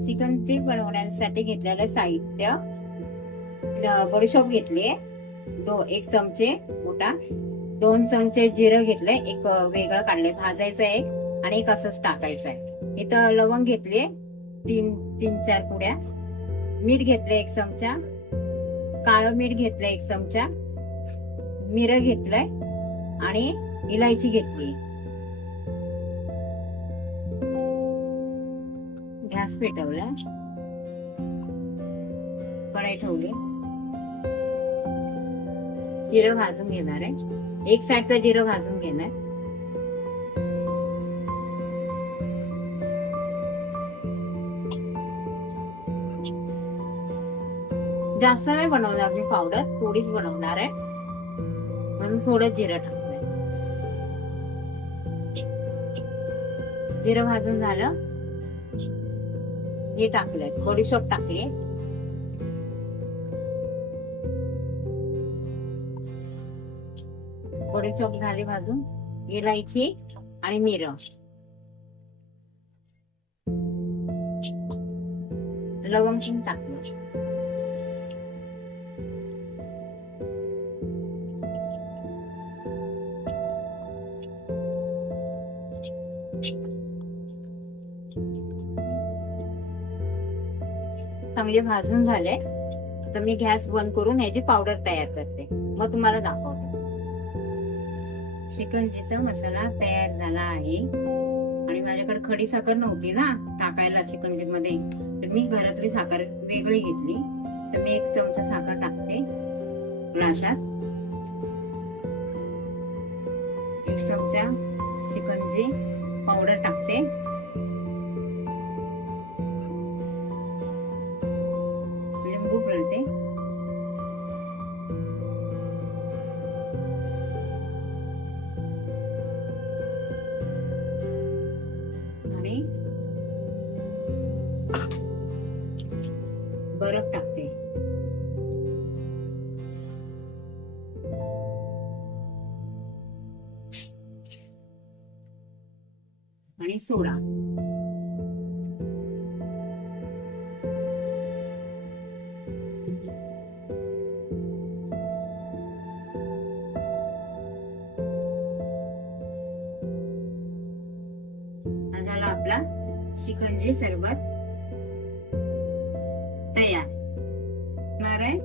चिकनचे बनवण्यासाठी घेतलेलं साहित्य. ल- बडीशोप घेतली दो एक चमचे मोठा. दोन चमचे जिरं घेतले एक वेगळं काढलंय. भाजायचं एक आणि एक असंच टाकायचं आहे. इथं लवंग घेतली तीन तीन चार पुड्या. मीठ घेतलं एक चमचा. काळं मीठ घेतलं एक चमचा. मिरं घेतलंय. आणि इलायची घेतली गॅस पेटवला. कढाई ठेवली. जिरं भाजून घेणार आहे. एक साईडचं जिरं भाजून घेणार. जास्त नाही बनवणार मी पावडर थोडीच बनवणार आहे. म्हणून थोडं जिरं टाकलंय जिरं भाजून झालं. हे टाकलंय बडीशोप टाकली बडीशोप झाली भाजून इलायची आणि मिरं लवंग पण टाकलं चांगले भाजून झाले तर मी गॅस बंद करून ह्याची पावडर तयार करते. मग तुम्हाला दाखवते. चिकनजीचा मसाला तयार झाला आहे. आणि माझ्याकडे खडी साखर नव्हती ना टाकायला चिकनजी मध्ये तर मी घरातली साखर वेगळी घेतली. तर मी एक चमचा साखर टाकते. ग्लासात. एक चमचा चिकनजी पावडर टाकते. आणि सोडा झाला आपला शिकंजी सरबत. तयार. होणार आहे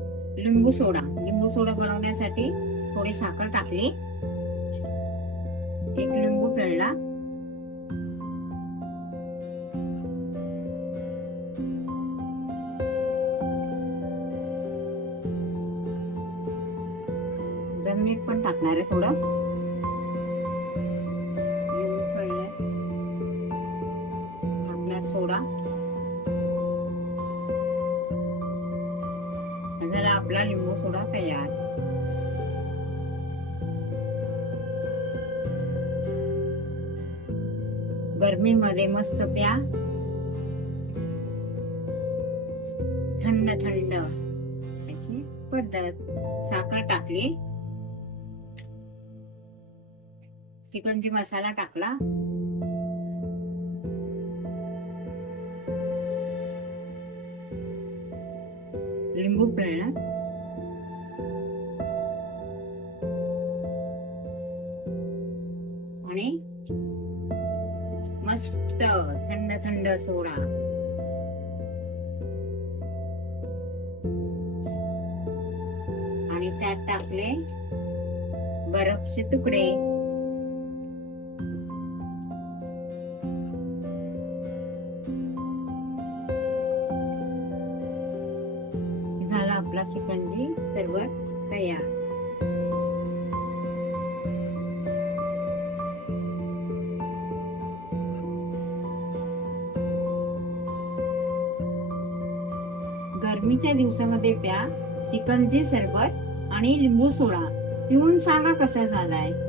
लिंबू सोडा. लिंबू सोडा बनवण्यासाठी थोडी साखर टाकली. एक लिंबू पिळला. गरम मीठ पण टाकणार आहे थोडं. लिंबू आपला सोडा. झाला आपला लिंबू सोडा तयार. गरमीमध्ये मस्त प्या. थंड थंड. त्याची पद्धत. साखर टाकली. चिकनची मसाला टाकला. लिंबू पिळणं आणि मस्त थंड थंड सोडा. आणि त्यात टाकले बर्फचे तुकडे. आपला चिकनजी सर्व तयार. गरमीच्या दिवसामध्ये प्या चिकनजी सरबत आणि लिंबू सोडा. पिऊन सांगा कसा झालाय?